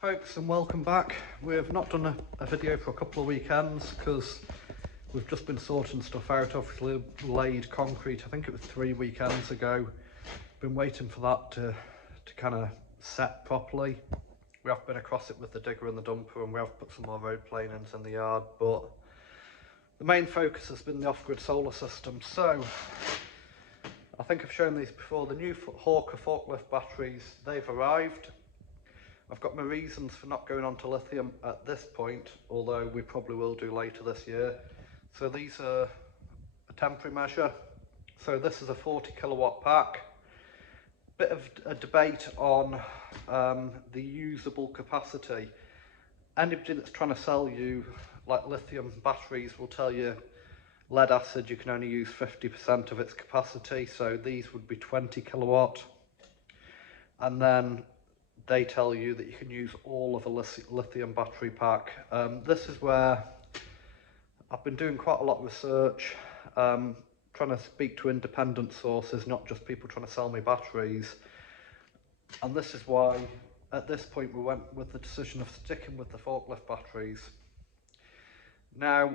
Folks, and welcome back. We've not done a video for a couple of weekends because we've just been sorting stuff out. Obviously laid concrete, I think it was 3 weekends ago. Been waiting for that to kind of set properly. We have been across it with the digger and the dumper, and we have put some more road planings in the yard, but the main focus has been the off-grid solar system. So I think I've shown these before. The new Hawker forklift batteries, they've arrived. I've got my reasons for not going on to lithium at this point, although we probably will do later this year. So these are a temporary measure. So this is a 40 kilowatt pack. Bit of a debate on the usable capacity. Anybody that's trying to sell you like lithium batteries will tell you lead acid, you can only use 50% of its capacity. So these would be 20 kilowatt. And then they tell you that you can use all of a lithium battery pack. This is where I've been doing quite a lot of research, trying to speak to independent sources, not just people trying to sell me batteries. And this is why at this point we went with the decision of sticking with the forklift batteries. Now,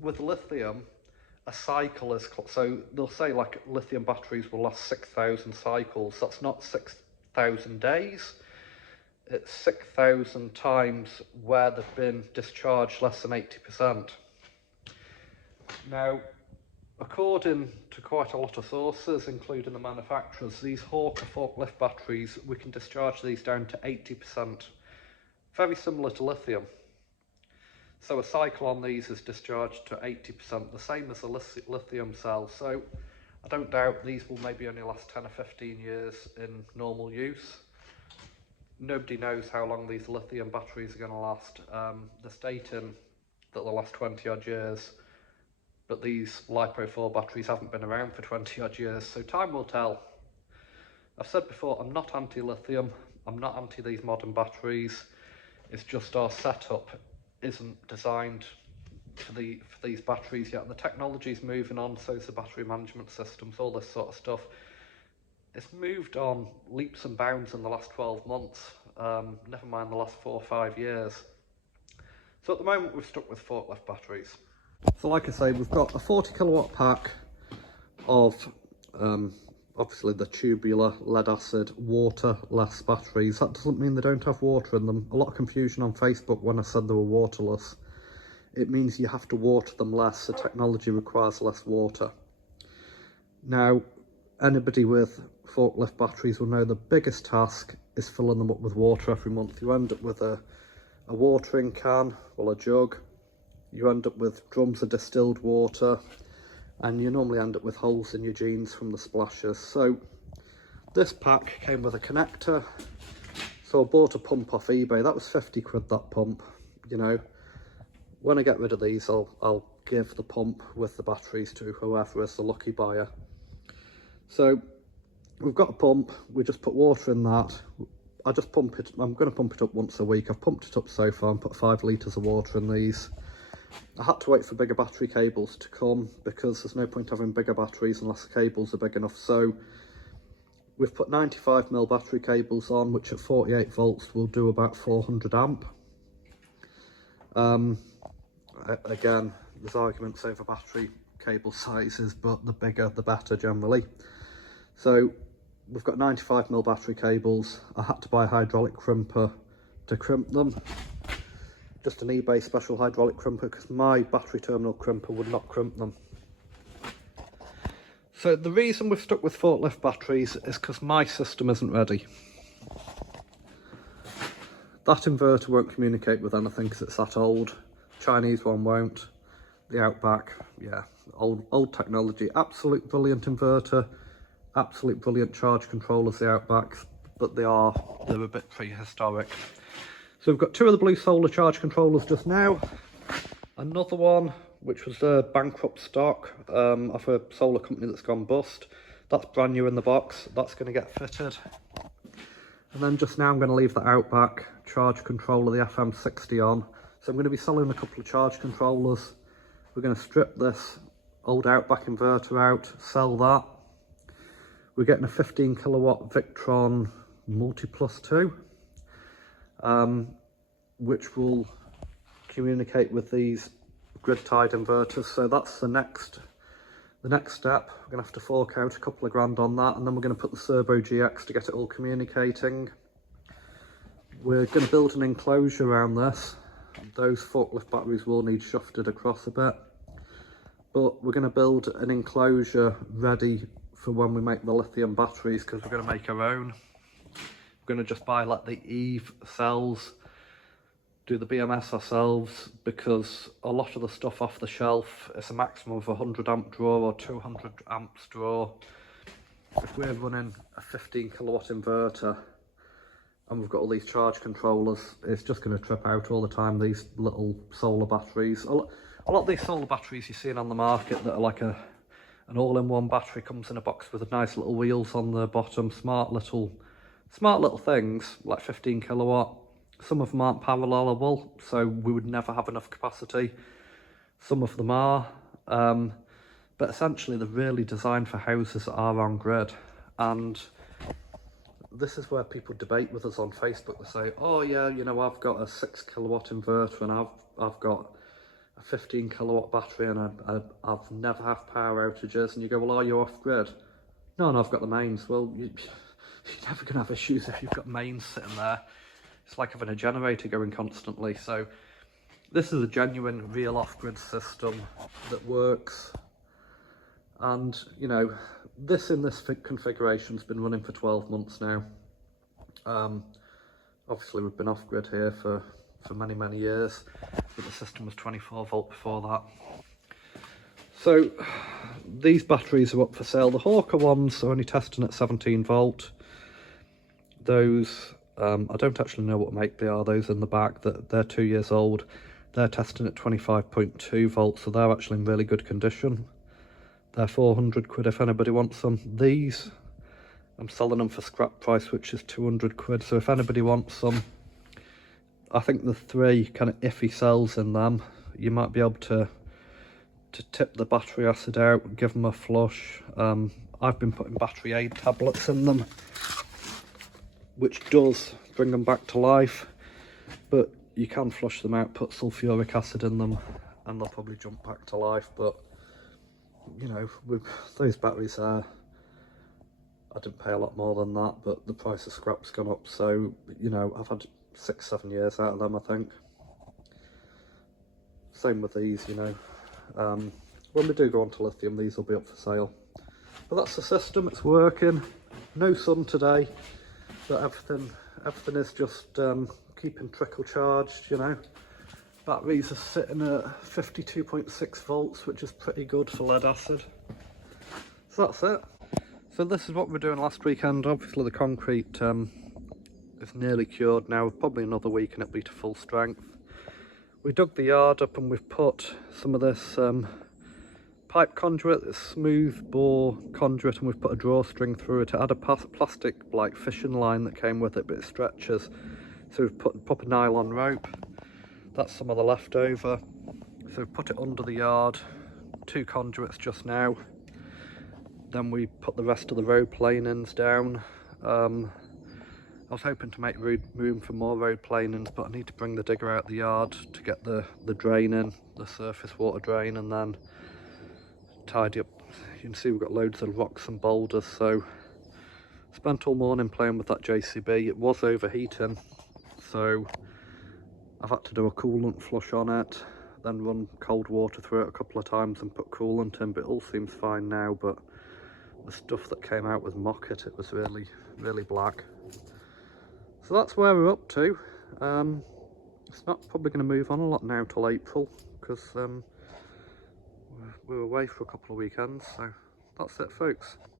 with lithium, a cycle is, so they'll say like lithium batteries will last 6,000 cycles. That's not 6,000 days, it's 6,000 times where they've been discharged less than 80%. Now, according to quite a lot of sources, including the manufacturers, these Hawker forklift batteries, we can discharge these down to 80%, very similar to lithium. So a cycle on these is discharged to 80%, the same as a lithium cell. So I don't doubt these will maybe only last 10 or 15 years in normal use. Nobody knows how long these lithium batteries are going to last. They're stating that they'll last 20 odd years, but these Lifepo4 batteries haven't been around for 20 odd years, so time will tell. I've said before, I'm not anti-lithium, I'm not anti these modern batteries. It's just our setup isn't designed for these batteries yet, and the technology's moving on, so is the battery management systems, all this sort of stuff. It's moved on leaps and bounds in the last 12 months, never mind the last 4 or 5 years. So at the moment we're stuck with forklift batteries. So like I say, we've got a 40 kilowatt pack of obviously the tubular lead acid waterless batteries. That doesn't mean they don't have water in them. A lot of confusion on Facebook when I said they were waterless. It means you have to water them less. The technology requires less water. Now, anybody with forklift batteries will know the biggest task is filling them up with water every month. You end up with a watering can, well, a jug. You end up with drums of distilled water, and you normally end up with holes in your jeans from the splashes. So this pack came with a connector. So I bought a pump off eBay. That was 50 quid, that pump, you know. When I get rid of these, I'll give the pump with the batteries to whoever is the lucky buyer. So we've got a pump, we just put water in that. I just pump it, I'm going to pump it up once a week. I've pumped it up so far and put 5 litres of water in these. I had to wait for bigger battery cables to come because there's no point having bigger batteries unless the cables are big enough. So we've put 95mm battery cables on, which at 48 volts will do about 400 amp. Again, there's arguments over battery cable sizes, but the bigger the better generally. So we've got 95mm battery cables. I had to buy a hydraulic crimper to crimp them. Just an eBay special hydraulic crimper because my battery terminal crimper would not crimp them. So the reason we've stuck with forklift batteries is because my system isn't ready. That inverter won't communicate with anything because it's that old. Chinese one won't. The Outback, yeah, old technology. Absolute brilliant inverter, absolute brilliant charge controllers, the Outbacks, but they're a bit prehistoric. So we've got 2 of the blue solar charge controllers just now. Another one, which was a bankrupt stock of a solar company that's gone bust. That's brand new in the box. That's going to get fitted. And then just now I'm going to leave the Outback charge controller, the FM60 on. So I'm going to be selling a couple of charge controllers. We're going to strip this old Outback inverter out, sell that. We're getting a 15 kilowatt Victron Multi Plus 2. which will communicate with these grid-tied inverters. So that's the next step. We're going to have to fork out a couple of grand on that, and then we're going to put the Servo GX to get it all communicating. We're going to build an enclosure around this. Those forklift batteries will need shafted across a bit, but we're going to build an enclosure ready for when we make the lithium batteries, because we're going to make our own. We're going to just buy like the Eve cells, do the BMS ourselves, because a lot of the stuff off the shelf is a maximum of 100 amp draw or 200 amps draw. If we're running a 15 kilowatt inverter and we've got all these charge controllers, it's just going to trip out all the time, these little solar batteries. A lot of these solar batteries you're seeing on the market that are like an all-in-one battery, comes in a box with nice little wheels on the bottom, smart little things, like 15 kilowatt. Some of them aren't parallelable, so we would never have enough capacity. Some of them are, but essentially they're really designed for houses that are on grid. And this is where people debate with us on Facebook. They say, oh yeah, you know, I've got a 6 kilowatt inverter and I've got a 15 kilowatt battery and I've never had power outages. And you go, well, are you off grid? No, I've got the mains. Well, you're never going to have issues if you've got mains sitting there. It's like having a generator going constantly. So this is a genuine real off-grid system that works. And, you know, this in this configuration has been running for 12 months now. Obviously we've been off-grid here for many years, but the system was 24 volt before that. So these batteries are up for sale. The Hawker ones are only testing at 17 volt. Those, I don't actually know what make they are, those in the back, that they're 2 years old. They're testing at 25.2 volts, so they're actually in really good condition. They're 400 quid if anybody wants them. These, I'm selling them for scrap price, which is 200 quid. So if anybody wants them, I think the 3 kind of iffy cells in them, you might be able to tip the battery acid out, give them a flush. I've been putting battery aid tablets in them, which does bring them back to life, but you can flush them out, put sulfuric acid in them, and they'll probably jump back to life. But you know, with those batteries there, I didn't pay a lot more than that, but the price of scrap's gone up, so you know, I've had 6-7 years out of them, I think. Same with these, you know. When we do go on to lithium, these will be up for sale. But that's the system, it's working. No sun today, but everything is just keeping trickle charged, you know. Batteries are sitting at 52.6 volts, which is pretty good for lead acid. So that's it. So this is what we were doing last weekend. Obviously the concrete is nearly cured now, probably another week and it'll be to full strength. We dug the yard up and we've put some of this pipe conduit, this smooth bore conduit, and we've put a drawstring through it. It had a plastic like fishing line that came with it, but it stretches. So we've put proper nylon rope. That's some of the leftover. So we've put it under the yard, 2 conduits just now. Then we put the rest of the road planings down. I was hoping to make room for more road planings, but I need to bring the digger out the yard to get the drain in, the surface water drain, and then tidy up. You can see we've got loads of rocks and boulders, so spent all morning playing with that JCB. It was overheating, so I've had to do a coolant flush on it, then run cold water through it a couple of times and put coolant in, but it all seems fine now. But the stuff that came out was mocket, it was really black. So that's where we're up to. It's not probably going to move on a lot now till April, because we're away for a couple of weekends. So that's it, folks.